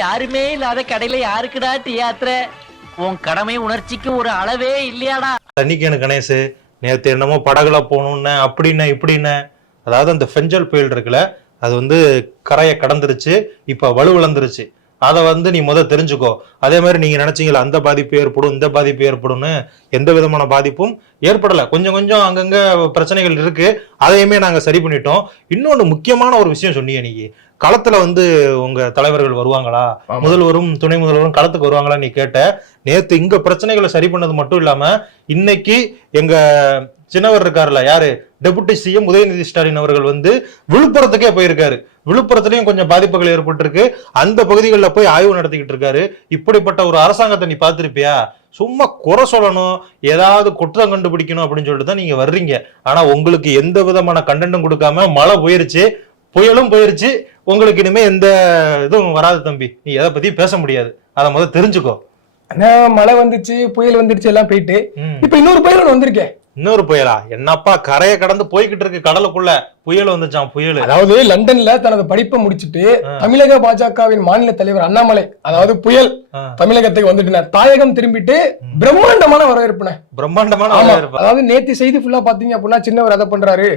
யாருமே இல்லாத கடையில யாருக்குடா டீ ஆத்துற? உன் கடமை உணர்ச்சிக்கு ஒரு அளவே இல்லையாடா? தண்ணிக்கேனு கணேஷ் நேற்று என்னமோ படகுல போகணும்னு அப்படின்னா இப்படின்னு, அதாவது அந்த ஃபெஞ்சல் புயல் இருக்குல்ல, அது வந்து கரையை கடந்துருச்சு, இப்ப வலுவிழந்துருச்சு. அதை வந்து நீ தெரிஞ்சுக்கோ. அதே மாதிரி நீங்க நினைச்சீங்களா அந்த பாதிப்பு ஏற்படும் இந்த பாதிப்பு ஏற்படும்னு, எந்த விதமான பாதிப்பும் ஏற்படல. கொஞ்சம் கொஞ்சம் அங்கங்க பிரச்சனைகள் இருக்கு, அதையுமே நாங்க சரி பண்ணிட்டோம். இன்னொன்னு முக்கியமான ஒரு விஷயம் சொன்னீங்க, நீ களத்துல வந்து உங்க தலைவர்கள் வருவாங்களா, முதல்வரும் துணை முதல்வரும் களத்துக்கு வருவாங்களா நீ கேட்ட. நேத்து இங்க பிரச்சனைகளை சரி பண்ணது மட்டும் இல்லாம, இன்னைக்கு எங்க சின்னவர் இருக்காருல்ல, யாரு, டெபுட்டி சிஎம் உதயநிதி ஸ்டாலின் அவர்கள் வந்து விழுப்புரத்துக்கே போயிருக்காரு. விழுப்புரத்துலயும் கொஞ்சம் பாதிப்புகள் ஏற்பட்டிருக்கு, அந்த பகுதிகளில் போய் ஆய்வு நடத்திக்கிட்டு இருக்காரு. இப்படிப்பட்ட ஒரு அரசாங்கத்தை நீ பார்த்திருப்பியா? சும்மா குறை சொல்லணும், ஏதாவது குற்றம் கண்டுபிடிக்கணும் அப்படின்னு சொல்லிட்டு தான் நீங்க வர்றீங்க. ஆனா உங்களுக்கு எந்த விதமான கண்டென்ட்டும் கொடுக்காம மழை போயிருச்சு, புயலும் போயிருச்சு. உங்களுக்கு இனிமே எந்த இதுவும் வராது தம்பி. நீ எதை பத்தி பேச முடியாது, அதை தெரிஞ்சுக்கோ. மழை வந்துச்சு, புயல் வந்துருச்சு, எல்லாம் போயிட்டு இப்ப இன்னொரு புயல் ஒண்ணு வந்திருக்கேன். இன்னொரு புயலா? என்னப்பா கரையை கடந்து போய்கிட்டு இருக்கு கடலுக்குள்ள புயல் வந்துச்சான். புயல் அதாவது லண்டன்ல தனது படிப்பை முடிச்சுட்டு தமிழக பாஜகவின் மாநில தலைவர் அண்ணாமலை, அதாவது புயல் தமிழகத்துக்கு வந்துட்டு தாயகம் திரும்பிட்டு பிரம்மாண்டமான வரவேற்புன. பிரம்மாண்டமான வரவேற்பு. அதாவது நேத்து செய்தி ஃபுல்லா பாத்தீங்க அப்படின்னா, சின்னவர் அதை பண்றாரு,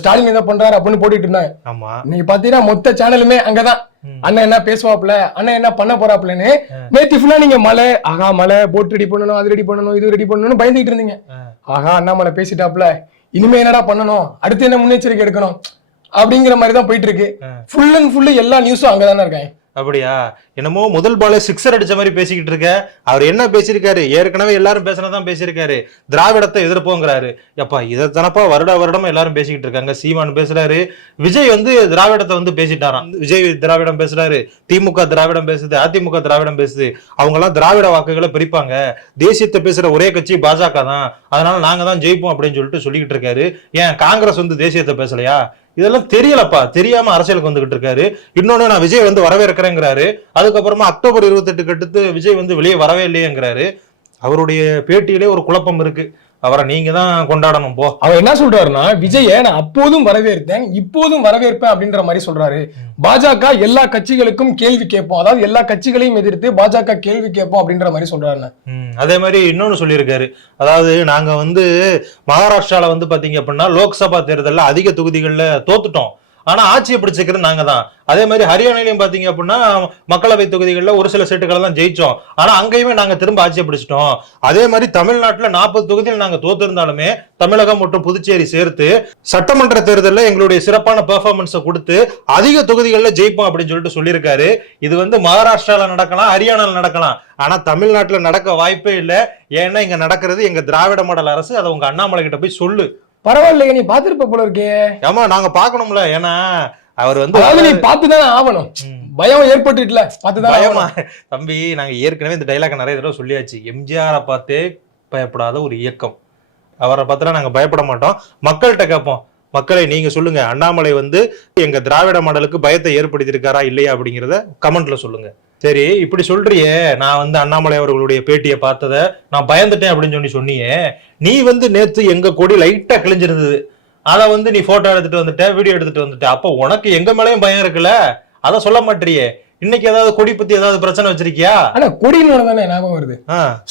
ஸ்டாலின் இதை பண்றாரு அப்படின்னு போட்டுட்டு இருந்தாங்க. ஆமா, நீங்க பாத்தீங்கன்னா மொத்த சேனலுமே அங்கதான் அண்ணன் என்ன பேசுவாப்ல, அண்ணன் என்ன பண்ண போறாப்லன்னு. நேத்து ஃபுல்லா நீங்க மழை, ஆகா மழை, போட் ரெடி பண்ணணும், அது ரெடி பண்ணணும், இது ரெடி பண்ணணும் பயந்துட்டு இருந்தீங்க. ஆகா அண்ணாமலை பேசிட்டாப்ல, இனிமே என்னடா பண்ணணும், அடுத்து என்ன முன்னெச்சரிக்கை எடுக்கணும் அப்படிங்கிற மாதிரி தான் போயிட்டு இருக்கு. ஃபுல் அண்ட் ஃபுல் எல்லா நியூஸும் அங்கதானே இருக்காங்க. அப்படியா? என்னமோ முதல் பாலே சிக்ஸர் அடிச்ச மாதிரி பேசிக்கிட்டு இருக்க. அவர் என்ன பேசியிருக்காரு? ஏற்கனவே எல்லாரும் பேசினதான் பேசியிருக்காரு. திராவிடத்தை எதிர்ப்போங்கிறாரு. எப்பா இதை தானப்பா வருடம் எல்லாரும் பேசிக்கிட்டு இருக்காங்க. சீமான் பேசுறாரு, விஜய் வந்து திராவிடத்தை வந்து பேசிட்டாராம். விஜய் திராவிடம் பேசுறாரு, திமுக திராவிடம் பேசுது, அதிமுக திராவிடம் பேசுது. அவங்க எல்லாம் திராவிட வாக்குகளை பிரிப்பாங்க, தேசியத்தை பேசுற ஒரே கட்சி பாஜக தான், அதனால நாங்க தான் ஜெயிப்போம் அப்படின்னு சொல்லிக்கிட்டு இருக்காரு. ஏன் காங்கிரஸ் வந்து தேசியத்தை பேசலையா? இதெல்லாம் தெரியலப்பா, தெரியாம அரசியலுக்கு வந்துகிட்டு இருக்காரு. இன்னொன்னு, நான் விஜய் வந்து வரவேற்கிறேங்கிறாரு, அதுக்கப்புறமா அக்டோபர் 28 அடுத்து விஜய் வந்து வெளியே வரவே இல்லையேங்கிறாரு. அவருடைய பேட்டியிலே ஒரு குழப்பம் இருக்கு. அவரை நீங்க தான் கொண்டாடணும். போ. அவர் என்ன சொல்றாருன்னா, விஜய நான் அப்போதும் வரவேற்பேன், இப்போதும் வரவேற்பேன் அப்படின்ற மாதிரி சொல்றாரு. பாஜக எல்லா கட்சிகளுக்கும் கேள்வி கேட்போம், அதாவது எல்லா கட்சிகளையும் எதிர்த்து பாஜக கேள்வி கேட்போம் அப்படின்ற மாதிரி சொல்றாரு. அதே மாதிரி இன்னொன்னு சொல்லியிருக்காரு, அதாவது நாங்க வந்து மகாராஷ்டிரால வந்து பாத்தீங்க அப்படின்னா லோக்சபா தேர்தலில் அதிக தொகுதிகள்ல தோத்துட்டோம், ஆனா ஆட்சியை பிடிச்சிக்கிறது நாங்க தான். அதே மாதிரி ஹரியானாலையும் பாத்தீங்க அப்படின்னா மக்களவை தொகுதிகளில் ஒரு சில சீட்டுகளை தான் ஜெயிச்சோம், ஆனா அங்கேயுமே நாங்க திரும்ப ஆட்சியை பிடிச்சிட்டோம். அதே மாதிரி தமிழ்நாட்டுல 40 தொகுதியில் நாங்க தோத்திருந்தாலுமே தமிழகம் மற்றும் புதுச்சேரி சேர்த்து சட்டமன்ற தேர்தலில் எங்களுடைய சிறப்பான பெர்ஃபார்மன்ஸை கொடுத்து அதிக தொகுதிகளில் ஜெயிப்போம் அப்படின்னு சொல்லிட்டு சொல்லியிருக்காரு. இது வந்து மகாராஷ்டிரால நடக்கலாம், ஹரியானால நடக்கலாம், ஆனா தமிழ்நாட்டுல நடக்க வாய்ப்பே இல்லை. ஏன்னா இங்க நடக்கிறது எங்க திராவிட மாடல் அரசு. அதை உங்க அண்ணாமலை கிட்ட போய் சொல்லு. பரவாயில்லையே, நீ பாத்துருப்ப போல இருக்கே. ஆமா, நாங்க பாக்கணும்ல, ஏன்னா அவர் வந்து நீ பாத்துதானே ஆகணும். பயம் ஏற்பட்டுல பயமா தம்பி. நாங்க ஏற்கனவே இந்த டைலாக் நிறைய தடவை சொல்லியாச்சு. எம்ஜிஆரை பார்த்தே பயப்படாத ஒரு இயக்கம், அவரை பார்த்தா நாங்க பயப்பட மாட்டோம். மக்கள்கிட்ட கேட்போம், மக்களை நீங்க சொல்லுங்க, அண்ணாமலை வந்து எங்க திராவிட மாடலுக்கு பயத்தை ஏற்படுத்தியிருக்காரா இல்லையா அப்படிங்கிறத கமெண்ட்ல சொல்லுங்க. சரி, இப்படி சொல்றியே, நான் வந்து அண்ணாமலை அவர்களுடைய பேட்டியை பார்த்ததை நான் பயந்துட்டேன் அப்படின்னு சொன்னியே, நீ வந்து நேத்து எங்க கொடி லைட்டா கிழிஞ்சிருந்தது, அதை வந்து நீ போட்டோ எடுத்துட்டு வந்துட்ட, வீடியோ எடுத்துட்டு வந்துட்ட, அப்ப உனக்கு எங்க மேலேயும் பயம் இருக்குல்ல, அதை சொல்ல மாட்டியே. இன்னைக்கு ஏதாவது கொடி பத்தி ஏதாவது பிரச்சனை வச்சிருக்கியா? ஆனா கொடின்னு தானே ஞாபகம் வருது.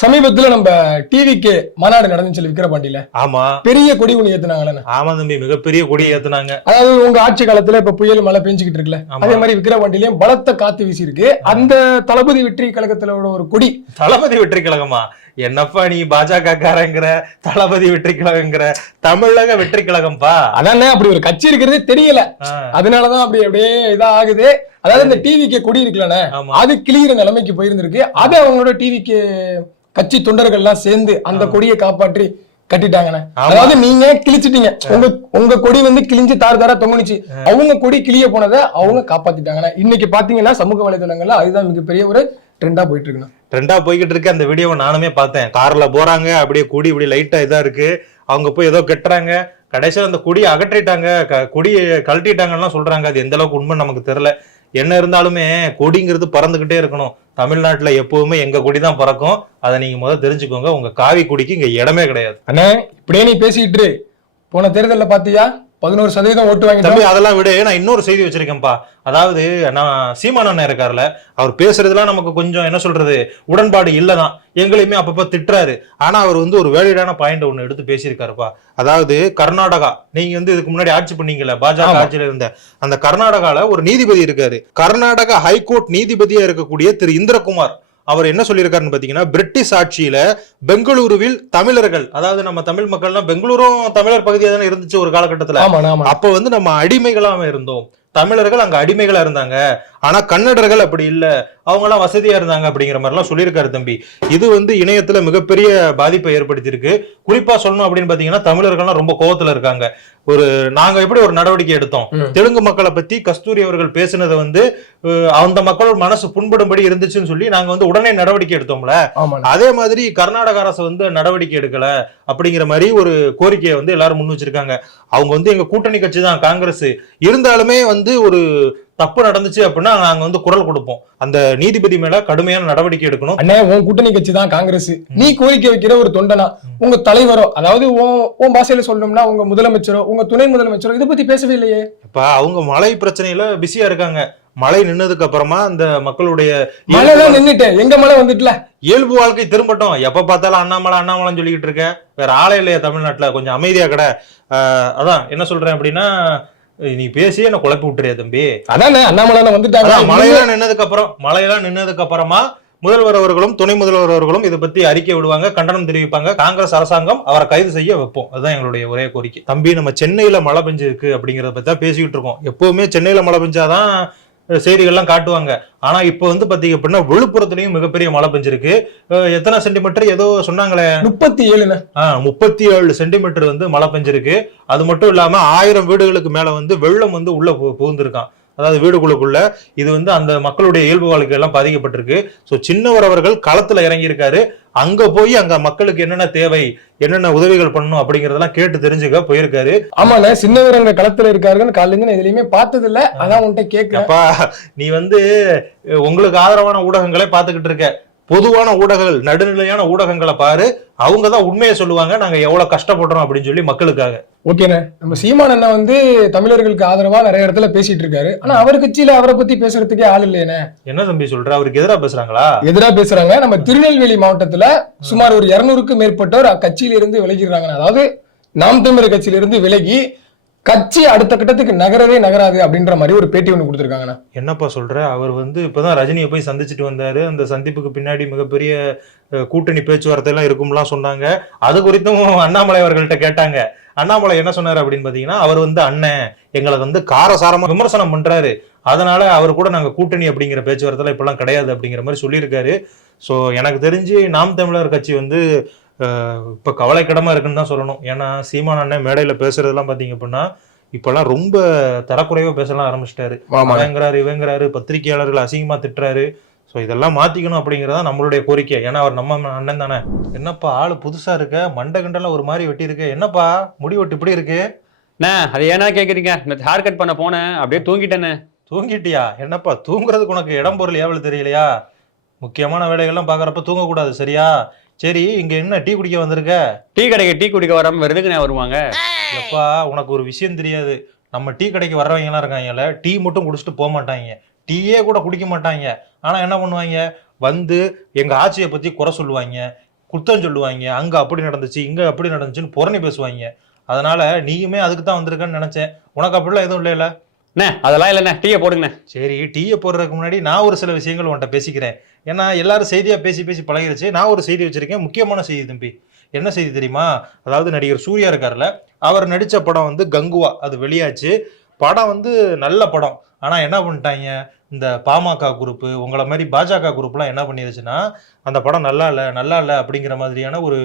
சமீபத்துல நம்ம டிவிக்கு மாநாடு நடந்துச்சு விக்கிரபாண்டியில. ஆமா, பெரிய கொடி ஒண்ணு ஏத்துனாங்களே. ஆமா தம்பி, மிகப்பெரிய கொடி ஏத்துனாங்க. அதாவது உங்க ஆட்சி காலத்துல இப்ப புயல் மழை பெஞ்சுக்கிட்டு இருக்குல்ல, அதே மாதிரி விக்கிரபாண்டியிலயும் பலத்த காத்து வீசி இருக்கு. அந்த தளபதி வெற்றி கழகத்துல ஒரு கொடி. தளபதி வெற்றி கழகமா? என்னப்பா நீ பாஜக காரங்கிற, தளபதி வெற்றி கழகங்கிற, தமிழக வெற்றி கழகம்பா. அதானே, அப்படி ஒரு கட்சி இருக்கிறதே தெரியல, அதனாலதான் அப்படி அப்படியே இதா ஆகுது. அதாவது இந்த டிவிக்கு கொடி இருக்குல்லண்ணே, அது கிளியிற நிலைமைக்கு போயிருந்திருக்கு. அது அவங்களோட டிவிக்கு கட்சி தொண்டர்கள் எல்லாம் சேர்ந்து அந்த கொடியை காப்பாற்றி கட்டிட்டாங்கண்ணே. அதாவது நீங்க கிழிச்சிட்டீங்க, உங்க கொடி வந்து கிழிஞ்சு தாறு தாரா தொங்குனுச்சு, அவங்க கொடி கிளிய போனதை அவங்க காப்பாத்திட்டாங்கண்ணே. இன்னைக்கு பாத்தீங்கன்னா சமூக வலைதளங்கள்ல அதுதான் மிகப்பெரிய ஒரு ட்ரெண்டா போயிட்டு இருக்கு. ட்ரெண்டா போய்கிட்டு இருக்கு. அந்த வீடியோவை நானுமே பார்த்தேன். கார்ல போறாங்க, அப்படியே கொடி இப்படி லைட்டா இதா இருக்கு, அவங்க போய் ஏதோ கெட்டுறாங்க, கடைசியில் அந்த கொடியை அகற்றிட்டாங்க, கொடியை கழட்டிட்டாங்கன்னா சொல்றாங்க. அது எந்த அளவுக்கு உண்மை நமக்கு தெரியல. என்ன இருந்தாலுமே கொடிங்கிறது பறந்துகிட்டே இருக்கணும். தமிழ்நாட்டுல எப்பவுமே எங்க கொடி தான் பறக்கும். அதை நீங்க தெரிஞ்சுக்கோங்க. உங்க காவி கொடிக்கு இங்க இடமே கிடையாது. அண்ணே, இப்படியே நீ பேசிட்டு போன தேர்தலில் பாத்தியா, 11% ஓட்டு வாங்கிட்டோம். தம்பி அதெல்லாம் விட நான் இன்னொரு செய்தி வச்சிருக்கேன்ப்பா. அதாவது நான் சீமான் அண்ணன் இருக்காருல்ல, அவர் பேசுறதுலாம் நமக்கு கொஞ்சம் என்ன சொல்றது உடன்பாடு இல்லதான், எங்களையுமே அப்பப்ப திட்டுறாரு. ஆனா அவர் வந்து ஒரு வேலிடான பாயிண்ட் ஒண்ணு எடுத்து பேசியிருக்காருப்பா. அதாவது கர்நாடகா, நீங்க வந்து இதுக்கு முன்னாடி ஆட்சி பண்ணீங்கல்ல, பாஜக ஆட்சியில இருந்த அந்த கர்நாடகால ஒரு நீதிபதி இருக்காரு. கர்நாடகா ஹைகோர்ட் நீதிபதியா இருக்கக்கூடிய திரு இந்திரகுமார், அவர் என்ன சொல்லியிருக்காருன்னு பாத்தீங்கன்னா, பிரிட்டிஷ் ஆட்சியில பெங்களூருவில் தமிழர்கள், அதாவது நம்ம தமிழ் மக்கள்லாம் பெங்களூரும் தமிழர் பகுதியா தானே இருந்துச்சு ஒரு காலகட்டத்துல. அப்ப வந்து நம்ம அடிமைகளாம இருந்தோம், தமிழர்கள் அங்க அடிமைகளா இருந்தாங்க. ஆனா கன்னடர்கள் அப்படி இல்ல, அவங்க எல்லாம் வசதியா இருந்தாங்க அப்படிங்கிற மாதிரி எல்லாம் சொல்லியிருக்காரு தம்பி. இது வந்து இணையத்துல மிகப்பெரிய பாதிப்பை ஏற்படுத்தியிருக்கு. குறிப்பா சொல்லணும் அப்படின்னு பாத்தீங்கன்னா, தமிழர்கள்லாம் ரொம்ப கோவத்துல இருக்காங்க. நாங்க எப்படி ஒரு நடவடிக்கை எடுத்தோம், தெலுங்கு மக்களை பத்தி கஸ்தூரி அவர்கள் பேசினதை வந்து அந்த மக்களோட மனசு புண்படும்படி இருந்துச்சுன்னு சொல்லி நாங்க வந்து உடனே நடவடிக்கை எடுத்தோம்ல, அதே மாதிரி கர்நாடக அரசு வந்து நடவடிக்கை எடுக்கல அப்படிங்கிற மாதிரி ஒரு கோரிக்கையை வந்து எல்லாரும் முன் வச்சிருக்காங்க. அவங்க வந்து எங்க கூட்டணி கட்சி தான் காங்கிரஸ், இருந்தாலுமே வந்து ஒரு தப்பு நடந்துச்சு அப்படின்னா நாங்க வந்து குரல் கொடுப்போம், அந்த நீதிபதி மேல கடுமையான நடவடிக்கை எடுக்கணும். அண்ணே, உன் கூட்டணி கட்சி தான் காங்கிரஸ், நீ கோரிக்கை வைக்கிற ஒரு தொண்டனா, உங்க தலைவரோ, அதாவது உன் பாஷையில சொல்லணும்னா உங்க முதலமைச்சரோ உங்க துணை முதலமைச்சரோ இதை பத்தி பேசவே இல்லையே. இப்ப அவங்க மழை பிரச்சனையில பிஸியா இருக்காங்க. மழை நின்னதுக்கு அப்புறமா அந்த மக்களுடைய மழைதான் நின்னுட்டு எங்க மழை வந்துட்டுல, இயல்பு வாழ்க்கை திரும்பட்டும். எப்ப பார்த்தாலும் அண்ணாமலை அண்ணாமலைன்னு சொல்லிக்கிட்டு இருக்க, வேற ஆளே இல்லையா தமிழ்நாட்டுல, கொஞ்சம் அமைதியா கடை. அதான் என்ன சொல்றேன் அப்படின்னா, நீ பேசியே என்ன குழப்பி விட்டுறியா தம்பி. அதானே அண்ணாமலை வந்துட்டாங்க. மழையெல்லாம் நின்னதுக்கு அப்புறமா முதல்வர் அவர்களும் துணை முதல்வர் அவர்களும் இதை பத்தி அறிக்கை விடுவாங்க, கண்டனம் தெரிவிப்பாங்க. காங்கிரஸ் அரசாங்கம் அவரை கைது செய்ய வைப்போம். அதுதான் எங்களுடைய ஒரே கோரிக்கை. தம்பி, நம்ம சென்னையில மழை பெஞ்சிருக்கு அப்படிங்கறத பத்தி தான் பேசிக்கிட்டு இருக்கோம். எப்பவுமே சென்னையில மழை பெஞ்சாதான் செய்திகள்லாம் காட்டுவாங்க. ஆனா இப்ப வந்து பாத்தீங்க அப்படின்னா விழுப்புரத்துலயும் மிகப்பெரிய மழை பெஞ்சிருக்கு. எத்தனை சென்டிமீட்டர் ஏதோ சொன்னாங்களே, 37 சென்டிமீட்டர் வந்து மழை பெஞ்சிருக்கு. அது மட்டும் இல்லாம 1000 வீடுகளுக்கு மேல வந்து வெள்ளம் வந்து உள்ள புகுந்திருக்கான், அதாவது வீடுகளுக்குள்ள. இது வந்து அந்த மக்களுடைய இயல்பு வாழ்க்கை எல்லாம் பாதிக்கப்பட்டிருக்கு. சோ சின்னவர் அவர்கள் களத்துல இறங்கி இருக்காரு. அங்க போய் அங்க மக்களுக்கு என்னென்ன தேவை, என்னென்ன உதவிகள் பண்ணணும் அப்படிங்கறதெல்லாம் கேட்டு தெரிஞ்சுக்க போயிருக்காரு. ஆமாண்ணே, சின்னவர் அங்க களத்துல இருக்காருன்னு காலையில நான் எதுலயுமே பார்த்தது இல்ல, அதான் உன்கிட்ட கேட்கப்பா. நீ வந்து உங்களுக்கு ஆதரவான ஊடகங்களை பாத்துக்கிட்டு இருக்க, பொதுவான ஊடகங்கள், நடுநிலையான ஊடகங்களை பாரு, அவங்கதான் உண்மையை சொல்லுவாங்க, நாங்க எவ்வளவு கஷ்டப்படுறோம் அப்படின்னு சொல்லி மக்களுக்காக. ஓகேண்ணே, நம்ம சீமான் அண்ணா வந்து தமிழர்களுக்கு ஆதரவா நிறைய இடத்துல பேசிட்டு இருக்காரு. ஆனா அவர் கட்சியில அவரை பத்தி பேசுறதுக்கே ஆள் இல்லையே. என்ன தம்பி சொல்ற, அவருக்கு எதிராக பேசுறாங்களா? எதிராக பேசுறாங்க. நம்ம திருநெல்வேலி மாவட்டத்துல சுமார் ஒரு 200க்கும் மேற்பட்டோர் கட்சியில இருந்து விலகிடுறாங்க. அதாவது நாம் தமிழர் கட்சியில இருந்து விலகி கட்சி அடுத்த கட்டத்துக்கு நகரவே நகராது அப்படின்ற மாதிரி ஒரு பேட்டி ஒண்ணு கொடுத்திருக்காங்கண்ணா. என்னப்பா சொல்ற, அவர் வந்து இப்பதான் ரஜினியை போய் சந்திச்சுட்டு வந்தாரு. அந்த சந்திப்புக்கு பின்னாடி மிகப்பெரிய கூட்டணி பேச்சுவார்த்தை எல்லாம் இருக்கும்லாம் சொன்னாங்க. அது குறித்தும் அண்ணாமலை அவர்கள்ட்ட கேட்டாங்க. அண்ணாமலை என்ன சொன்னாரு அப்படின்னு பாத்தீங்கன்னா, அவர் வந்து அண்ணன் எங்களை வந்து காரசாரமா விமர்சனம் பண்றாரு, அதனால அவர் கூட நாங்க கூட்டணி அப்படிங்கிற பேச்சுவார்த்தை இப்பெல்லாம் கிடையாது அப்படிங்கிற மாதிரி சொல்லியிருக்காரு. சோ எனக்கு தெரிஞ்சு நாம் தமிழர் கட்சி வந்து இப்ப கவலைக்கிடமா இருக்குன்னு தான் சொல்லணும். ஏன்னா சீமான் அண்ணன் மேடையில பேசுறதெல்லாம் பாத்தீங்க அப்படின்னா இப்பெல்லாம் ரொம்ப தரக்குறைவா பேசலாம் ஆரம்பிச்சிட்டாரு. அவங்கிறாரு இவங்கிறாரு, பத்திரிகையாளர்கள் அசிங்கமா திட்டுறாரு. ஸோ இதெல்லாம் மாத்திக்கணும் அப்படிங்கிறதா நம்மளுடைய கோரிக்கை. ஏன்னா அவர் நம்ம அண்ணன் தானே. என்னப்பா ஆளு புதுசா இருக்க, மண்டை கண்டெல்லாம் ஒரு மாதிரி வெட்டி இருக்கு, என்னப்பா முடி வெட்டு இப்படி இருக்கு? அது ஏன்னா கேக்குறீங்க, இந்த ஹேர் கட் பண்ண போனேன், அப்படியே தூங்கிட்டேன்னு. தூங்கிட்டியா? என்னப்பா தூங்குறதுக்கு உனக்கு இடம் பொருள் எவ்வளவு தெரியலையா? முக்கியமான வேலைகள்லாம் பாக்குறப்ப தூங்கக்கூடாது, சரியா? சரி, இங்க என்ன டீ குடிக்க வந்திருக்க? டீ கடைக்கு டீ குடிக்க வராம வருதுக்கு வருவாங்க. எப்பா உனக்கு ஒரு விஷயம் தெரியாது, நம்ம டீ கடைக்கு வர்றவங்க எல்லாம் இருக்காங்கல்ல, டீ மட்டும் குடிச்சிட்டு போக மாட்டாங்க, டீயே கூட குடிக்க மாட்டாங்க. ஆனா என்ன பண்ணுவாங்க, வந்து எங்க ஆட்சியை பத்தி குறை சொல்லுவாங்க, குத்தம் சொல்லுவாங்க, அங்க அப்படி நடந்துச்சு இங்க அப்படி நடந்துச்சுன்னு புறணி பேசுவாங்க. அதனால நீயுமே அதுக்கு தான் வந்திருக்கன்னு நினைச்சேன். உனக்கு அப்படிலாம் எதுவும் இல்லைல்ல? அதெல்லாம் இல்லைண்ணே, டீயை போடுங்கண்ணே. சரி, டீயை போடுறதுக்கு முன்னாடி நான் ஒரு சில விஷயங்கள் உன்கிட்ட பேசிக்கிறேன். ஏன்னா எல்லாரும் செய்தியா பேசி பேசி பழகிருச்சு. நான் ஒரு செய்தி வச்சிருக்கேன், முக்கியமான செய்தி தம்பி. என்ன செய்தி தெரியுமா? அதாவது நடிகர் சூர்யா இருக்காருல்ல, அவர் நடிச்ச படம் வந்து கங்குவா, அது வெளியாச்சு. படம் வந்து நல்ல படம். ஆனா என்ன பண்ணிட்டாங்க, இந்த பாமக குரூப், உங்களை மாதிரி பாஜக குரூப்லாம் என்ன பண்ணிருச்சுன்னா, அந்த படம் நல்லா இல்லை அப்படிங்கிற மாதிரியான ஒரு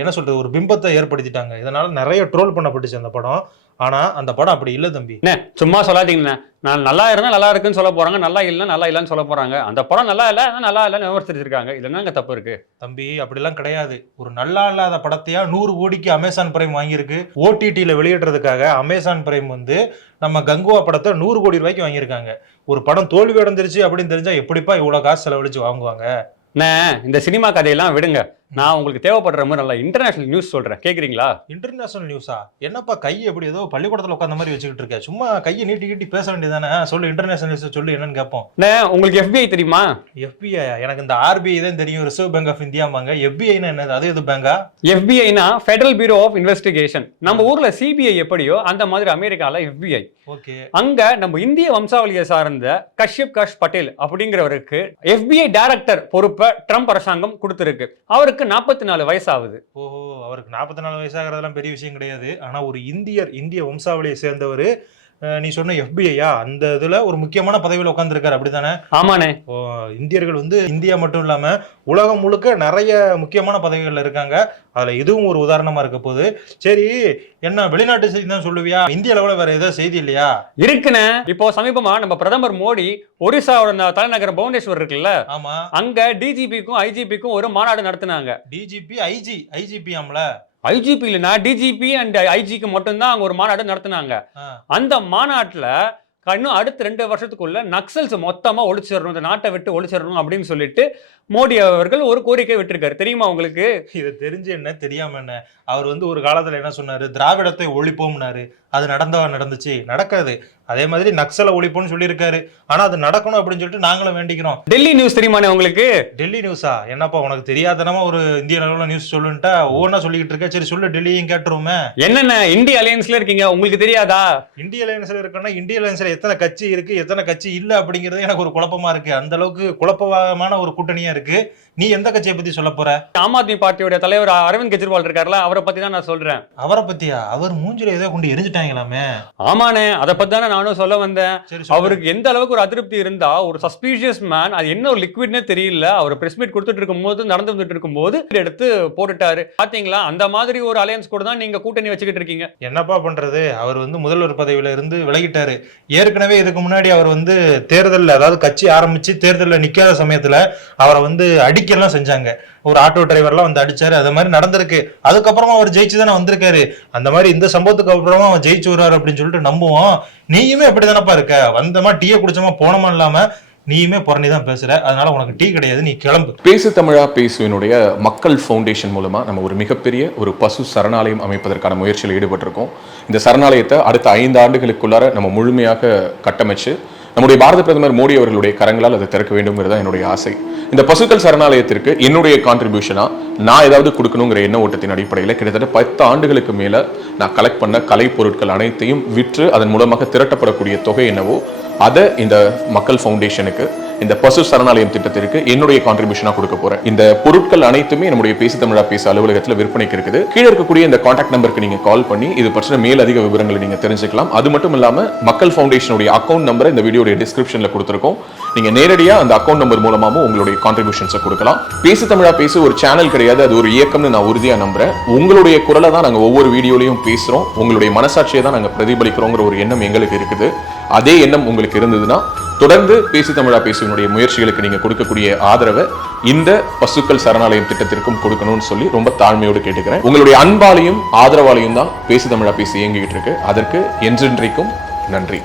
என்ன சொல்றது, ஒரு பிம்பத்தை ஏற்படுத்திட்டாங்க. இதனால நிறைய ட்ரோல் பண்ணப்பட்டுச்சு அந்த படம். ஆனா அந்த படம் அப்படி இல்லை தம்பி. சும்மா சொல்லாதீங்கண்ணே, நான் நல்லா இருந்தா நல்லா இருக்குன்னு சொல்ல போறாங்க, நல்லா இல்லைன்னா நல்லா இல்லைன்னு சொல்ல போறாங்க. அந்த படம் நல்லா இல்லைன்னு விமர்சிச்சிருக்காங்க. இதுல அங்க தப்பு இருக்கு தம்பி? அப்படிலாம் கிடையாது. ஒரு நல்லா இல்லாத படத்தையா 100 கோடிக்கு அமேசான் பிரைம் வாங்கியிருக்கு. ஓடிடியில வெளியிடுறதுக்காக அமேசான் பிரைம் வந்து நம்ம கங்குவா படத்தை 100 கோடி ரூபாய்க்கு வாங்கியிருக்காங்க. ஒரு படம் தோல்வி அடைஞ்சிருச்சு அப்படின்னு தெரிஞ்சா எப்படிப்பா இவ்வளவு காசு செலவழிச்சு வாங்குவாங்க? இந்த சினிமா கதையெல்லாம் விடுங்க. நான் உங்களுக்கு தேவைப்படுற மாதிரி நல்லா இன்டர்நேஷனல் நியூஸ் சொல்றேன், கேக்குறீங்களா? இன்டர்நேஷனல் நியூஸா? என்னப்பா கை எப்படி ஏதோ பள்ளிக்கூடத்துல உட்காந்த மாதிரி வச்சுக்கிட்டு இருக்க? சும்மா கையை நீட்டி பேச வேண்டியதானே? சொல்லு, இன்டர்நேஷனல் நியூஸ் சொல்லு, என்னன்னு கேட்போம். உங்களுக்கு FBI தெரியுமா? FBI? எனக்கு இந்த RBI தான் தெரியும், ரிசர்வ் பேங்க் ஆஃப் இந்தியாமாங்க. FBIனா என்னது? அது எது பேங்கா? FBIனா ஃபெடரல் பியூரோ ஆஃப் இன்வெஸ்டிகேஷன். நம்ம ஊர்ல CBI எப்படியோ அந்த மாதிரி அமெரிக்கால FBI. ஓகே. அங்க நம்ம இந்திய வம்சாவளியை சார்ந்த கஷ்யப் காஷ் பட்டேல் அப்படிங்கிறவருக்கு FBI டைரக்டர் பொறுப்பை ட்ரம்ப் அரசாங்கம் கொடுத்திருக்கு. அவருக்கு 44 வயசு ஆகுது. ஓஹோ, அவருக்கு 44 வயசாகிறதெல்லாம் பெரிய விஷயம் கிடையாது. ஆனா ஒரு இந்திய வம்சாவளியை சேர்ந்தவர், நீ சொன்ன FBIயா, அந்த இதுல ஒரு முக்கியமான பதவியில உட்கார்ந்துருக்காரு, அப்படித்தானே? ஆமாண்ணே. இந்தியர்கள் வந்து இந்தியா மட்டும் இல்லாம உலகம் முழுக்க நிறைய முக்கியமான பதவிகள்ல இருக்காங்க. அதுல இதுவும் ஒரு உதாரணமா இருக்க போகுது. சரி, என்ன வெளிநாட்டு செய்தி தான் சொல்லுவியா? இந்திய அளவுல வேற ஏதாவது செய்தி இல்லையா? இருக்குண்ணே. இப்போ சமீபமா நம்ம பிரதமர் மோடி ஒரிசாவோட தலைநகர் புவனேஸ்வர் இருக்குல்ல, ஆமா, அங்க DGPக்கும் IGPக்கும் ஒரு மாநாடு நடத்தினாங்க. DGP IGP ஆம்ல? IGP இல்லைன்னா DGP அண்ட் IGக்கு மட்டும்தான் அங்க ஒரு மாநாடு நடத்தினாங்க. அந்த மாநாட்டுல இன்னும் அடுத்த 2 வருஷத்துக்குள்ள நக்சல்ஸ் மொத்தமா ஒழிச்சிடணும், இந்த நாட்டை விட்டு ஒழிச்சிடணும் அப்படின்னு சொல்லிட்டு மோடி அவர்கள் ஒரு கோரிக்கை விட்டிருக்காரு. தெரியுமா உங்களுக்கு? இது தெரிஞ்சு என்ன தெரியாம என்ன? அவர் வந்து ஒரு காலத்துல என்ன சொன்னாரு? திராவிடத்தை ஒழிப்போம்னாரு. அது நடந்துச்சு, நடக்காது. அதே மாதிரி நக்சலை ஒழிப்போம்னு சொல்லியிருக்காரு. ஆனா அது நடக்கணும் அப்படின்னு சொல்லிட்டு நாங்களும் வேண்டிக்கிறோம். டெல்லி நியூஸ் தெரியுமானே உங்களுக்கு? டெல்லி நியூஸா? என்னப்பா உனக்கு தெரியாதனமா ஒரு இந்திய அளவுல நியூஸ் சொல்லுன்ட்டா ஒவ்வொன்னா சொல்லிக்கிட்டு இருக்க. சரி சொல்லு, டெல்லியும் கேட்டுருவோமே. என்னென்ன இந்திய அலையன்ஸ்ல இருக்கீங்க, உங்களுக்கு தெரியாதா? இந்திய அலையன்ஸ்ல இருக்கோம்னா இந்திய அலையன்ஸ்ல எத்தனை கட்சி இருக்கு, எத்தனை கட்சி இல்ல அப்படிங்கிறது எனக்கு ஒரு குழப்பமா இருக்கு. அந்த அளவுக்கு குழப்பமான ஒரு கூட்டணியா இருக்கு. நீ எந்த கட்சியை பத்தி சொல்ல போற? ஆம் ஆத்மி பார்ட்டியோட தலைவர் அரவிந்த் கெஜ்ரிவால் இருக்காருல்ல, அவரை பத்தி தான் நான் சொல்றேன். அவரை பத்தியா? அவர் மூஞ்சில ஏதோ கொண்டு எரிஞ்சிட்டாங்களாமே. ஆமாண்ணே, அதை பத்தி தானே நானும் சொல்ல வந்தேன். அவருக்கு எந்த அளவுக்கு ஒரு அதிருப்தி இருந்தா, ஒரு சஸ்பீஷியஸ் மேன், அது என்ன ஒரு லிக்விட்னே தெரியல, அவர் பிரஸ் மீட் கொடுத்துட்டு இருக்கும் போது, நடந்து வந்துட்டு இருக்கும் போது எடுத்து போட்டுட்டாரு. பாத்தீங்களா? அந்த மாதிரி ஒரு அலையன்ஸ் கூட தான் நீங்க கூட்டணி வச்சுக்கிட்டு இருக்கீங்க. என்னப்பா பண்றது? அவர் வந்து முதல்வர் பதவியில இருந்து விலகிட்டாரு. ஏற்கனவே இதுக்கு முன்னாடி அவர் வந்து தேர்தலில், அதாவது கட்சி ஆரம்பிச்சு தேர்தலில் நிக்காத சமயத்துல அவரை வந்து அடிக்கலாம் செஞ்சாங்க. ஒரு ஆட்டோ டிரைவர்லாம் வந்து அடிச்சாரு. அது மாதிரி நடந்திருக்கு. அதுக்கப்புறமா அவர் ஜெயிச்சு தானே வந்திருக்காரு. அந்த மாதிரி இந்த சம்பவத்துக்கு அப்புறமா அவர் ஜெயிச்சு வருவார் அப்படின்னு சொல்லிட்டு நம்புவோம். நீயுமே எப்படி தானப்பா இருக்க? வந்தமா டீயை குடிச்சோமா போனோமா இல்லாம நீயுமே புறணிதான் பேசுற. அதனால உனக்கு டீ கிடையாது, நீ கிளம்பு. பேசு தமிழா பேசுவினுடைய மக்கள் ஃபவுண்டேஷன் மூலமா நம்ம ஒரு மிகப்பெரிய ஒரு பசு சரணாலயம் அமைப்பதற்கான முயற்சியில் ஈடுபட்டிருக்கோம். இந்த சரணாலயத்தை அடுத்த 5 ஆண்டுகளுக்குள்ளார நம்ம முழுமையாக கட்டமைச்சு நம்முடைய பாரத பிரதமர் மோடி அவர்களுடைய கரங்களால் அதை திறக்க வேண்டும்ங்கிறதா என்னுடைய ஆசை. இந்த பசுக்கள் சரணாலயத்திற்கு என்னுடைய கான்ட்ரிபியூஷனா நான் ஏதாவது கொடுக்கணுங்கிற எண்ண ஓட்டத்தின் அடிப்படையில் கிட்டத்தட்ட 10 ஆண்டுகளுக்கு மேல நான் கலெக்ட் பண்ண கலை பொருட்கள் அனைத்தையும் விற்று அதன் மூலமாக திரட்டப்படக்கூடிய தொகை என்னவோ அதை இந்த மக்கள் ஃபவுண்டேஷனுக்கு, இந்த பசு சரணாலயம் திட்டத்திற்கு என்னுடைய கான்ட்ரிபியூஷனா கொடுக்க போறேன். இந்த பொருட்கள் அனைத்துமே நம்முடைய பேசு தமிழா பேச அலுவலகத்தில் விற்பனைக்கு இருக்குது. கீழே இருக்கக்கூடிய இந்த கான்டாக்ட் நம்பருக்கு நீங்க கால் பண்ணி இது பற்றின மேலதிக விவரங்களை நீங்க தெரிஞ்சுக்கலாம். அது மட்டும் இல்லாம மக்கள் ஃபவுண்டேஷனுடைய அக்கௌண்ட் நம்பரை இந்த வீடியோடைய டிஸ்கிரிப்ஷன்ல கொடுத்திருக்கோம். நீங்க நேரடியா அந்த அக்கௌண்ட் நம்பர் மூலமாவும் உங்களுடைய கான்ட்ரிபியூஷன்ஸை கொடுக்கலாம். பேசு தமிழா பேசு ஒரு சேனல் கிடையாது, அது ஒரு இயக்கம்னு நான் உறுதியா நம்புறேன். உங்களுடைய குரலை தான் நாங்க ஒவ்வொரு வீடியோலையும் பேசுறோம், உங்களுடைய மனசாட்சியை தான் நாங்க பிரதிபலிக்கிறோங்கிற ஒரு எண்ணம் எங்களுக்கு இருக்குது. அதே எண்ணம் உங்களுக்கு இருந்ததுன்னா தொடர்ந்து பேசு தமிழா பேசுவனுடைய முயற்சிகளுக்கு நீங்க கொடுக்கக்கூடிய ஆதரவை இந்த பசுக்கள் சரணாலயம் திட்டத்திற்கும் கொடுக்கணும்னு சொல்லி ரொம்ப தாழ்மையோடு கேட்டுக்கிறேன். உங்களுடைய அன்பாலையும் ஆதரவாலையும் தான் பேசு தமிழா பேசி இயங்கிட்டு இருக்கு. அதற்கு என்றென்றைக்கும் நன்றி.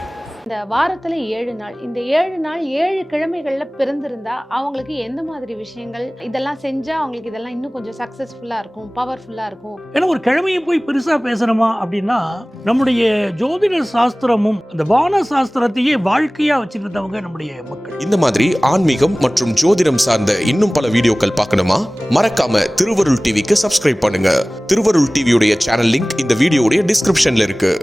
இந்த வாரத்துல 7 நாள், இந்த 7 நாள் 7 கிழமைகள்ல பிறந்திருந்தா அவங்களுக்கு எந்த மாதிரி விஷயங்கள் இதெல்லாம் செஞ்சா அவங்களுக்கு இதெல்லாம் இன்னும் கொஞ்சம் சக்சஸ்ஃபுல்லா இருக்கும், பவர்ஃபுல்லா இருக்கும்? ஏன்னா ஒரு கிழமையை போய் பெருசா பேசணுமா அப்படின்னா, நம்முடைய ஜோதிட சாஸ்திரமும் அந்த வான சாஸ்திரத்தையே வாழ்க்கையா வச்சிருந்தவங்க நம்முடைய மக்கள். இந்த மாதிரி ஆன்மீகம் மற்றும் ஜோதிடம் சார்ந்த இன்னும் பல வீடியோக்கள் பார்க்கணுமா? மறக்காம திருவருள் டிவிக்கு சப்ஸ்கிரைப் பண்ணுங்க. திருவருள் டிவியுடைய சேனல் லிங்க் இந்த வீடியோடைய டிஸ்கிரிப்ஷன்ல இருக்கு.